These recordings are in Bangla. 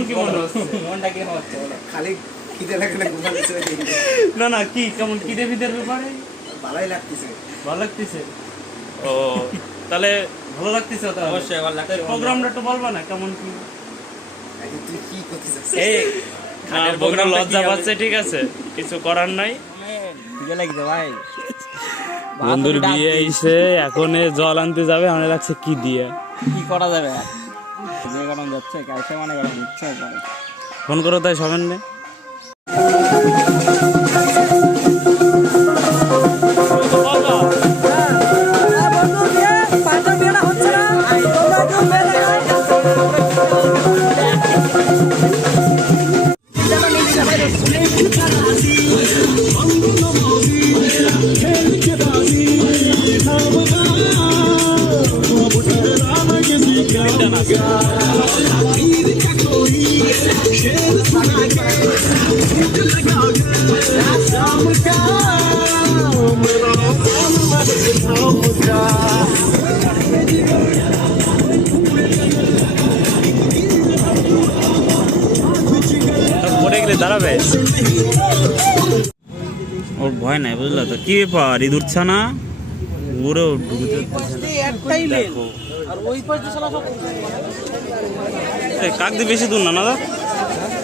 কেমন কি মনে হচ্ছে? মনটা কি হচ্ছে বলো? খালি খিদে লাগে না ঘুমাতে না না কি কেমন খিদে ফিদের ব্যাপারে ভালোই লাগতেছে। ভালো লাগতেছে। ও তাহলে ভালো লাগতেছে তো অবশ্যই ভালো লাগছে। প্রোগ্রামটা একটু বলবা না কেমন কি? তুই কি করতেছিস? এই প্রোগ্রাম লজ্জা পাচ্ছে, ঠিক আছে কিছু করার নাই। খিদে লাগছে ভাই। বন্ধুর বিয়ে আইছে, এখন জল আনতে যাবে, আমার লাগছে কি দিয়ে কি করা যাবে? যে গরম যাচ্ছে কাইছে মানে গরম ইচ্ছা করে। ফোন করো তাই সামনে। পড়ে গেলে দাঁড়াবে, ওর ভয় নাই বুঝলো তো। কি ব্যাপার ঈদ উঠছে না? ওরেও কাকদি বেশি দূর না দাদা,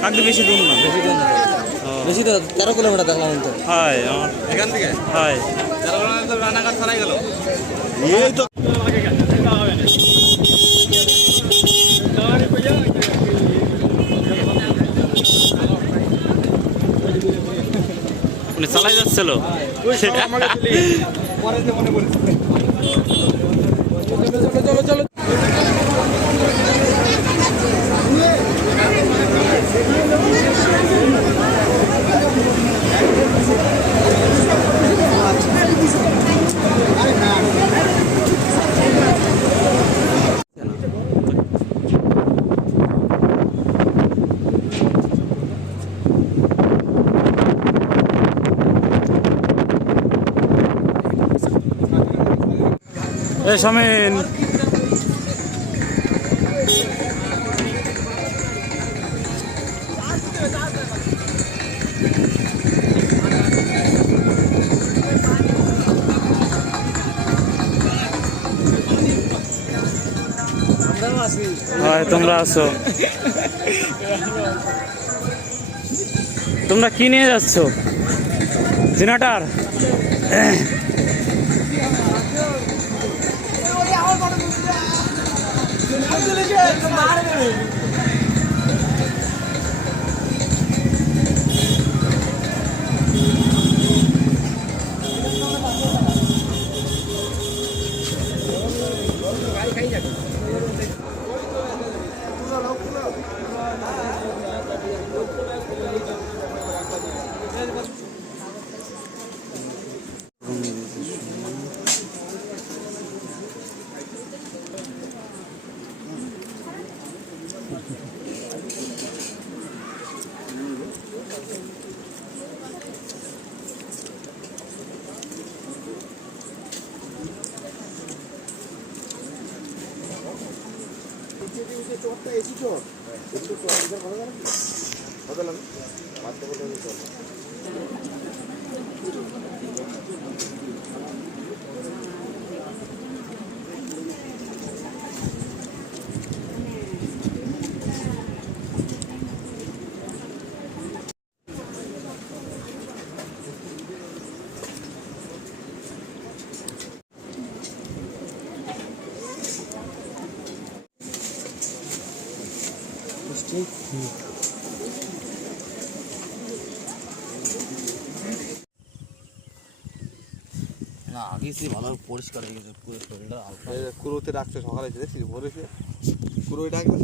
কাকদি বেশি দূর না, বেশি তো 13 কিলোমিটার দেখলাম তো। হাই আমার এখান থেকে হাই 13 কিলোমিটার তো রানাঘাট ছাড়াই গেল। এই তো উনি চালাই যাচ্ছিল। চলো চলো শামিন তোমরা আছো, তোমরা কি নিয়ে যাচ্ছ? জেনারেটর না আগে সে ভালো পরিষ্কার হয়ে গেছে পুরো শরীরটা হালকা। কুড়োতে রাখছে সকালে দেখছি ভোরেছে কুড়োই ডাকবে।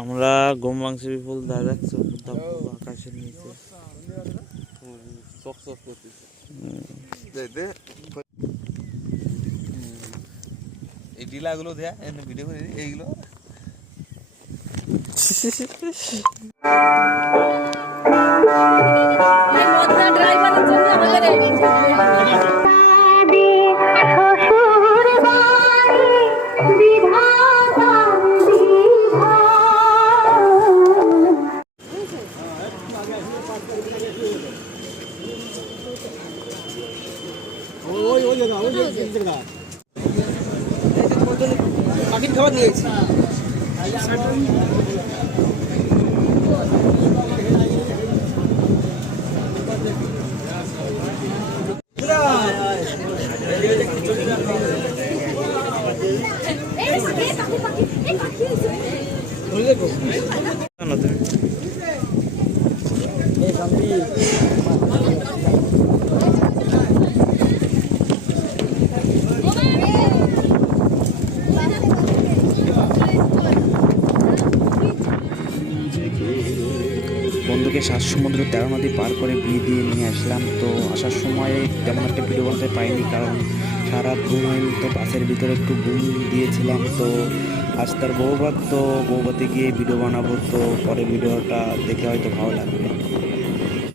আমরা গম মাংস বিপুল দা দেখছো আকাশের নিচে চক চক করতেছে। দে এই ডিলাগুলো দেয়া এনে ভিডিও করে এইগুলো ড্রাইভারের জন্য আমাদের শ্বশুর বাড়ি বিধাতা বিধাতা বন্ধুকে 7 সমুদ্র 13 নদী পার করে বিয়ে দিয়ে নিয়ে আসলাম। তো আসার সময় তেমন একটা ভিডিও বানাতে পাইনি, কারণ সারা ঘুম হয়নি। তো বাসের ভিতরে একটু ঘুম দিয়েছিলাম। তো আজ তার বউভাত, তো বউভাতে গিয়ে ভিডিও বানাবো। তো পরে ভিডিওটা দেখে হয়তো ভালো লাগবে।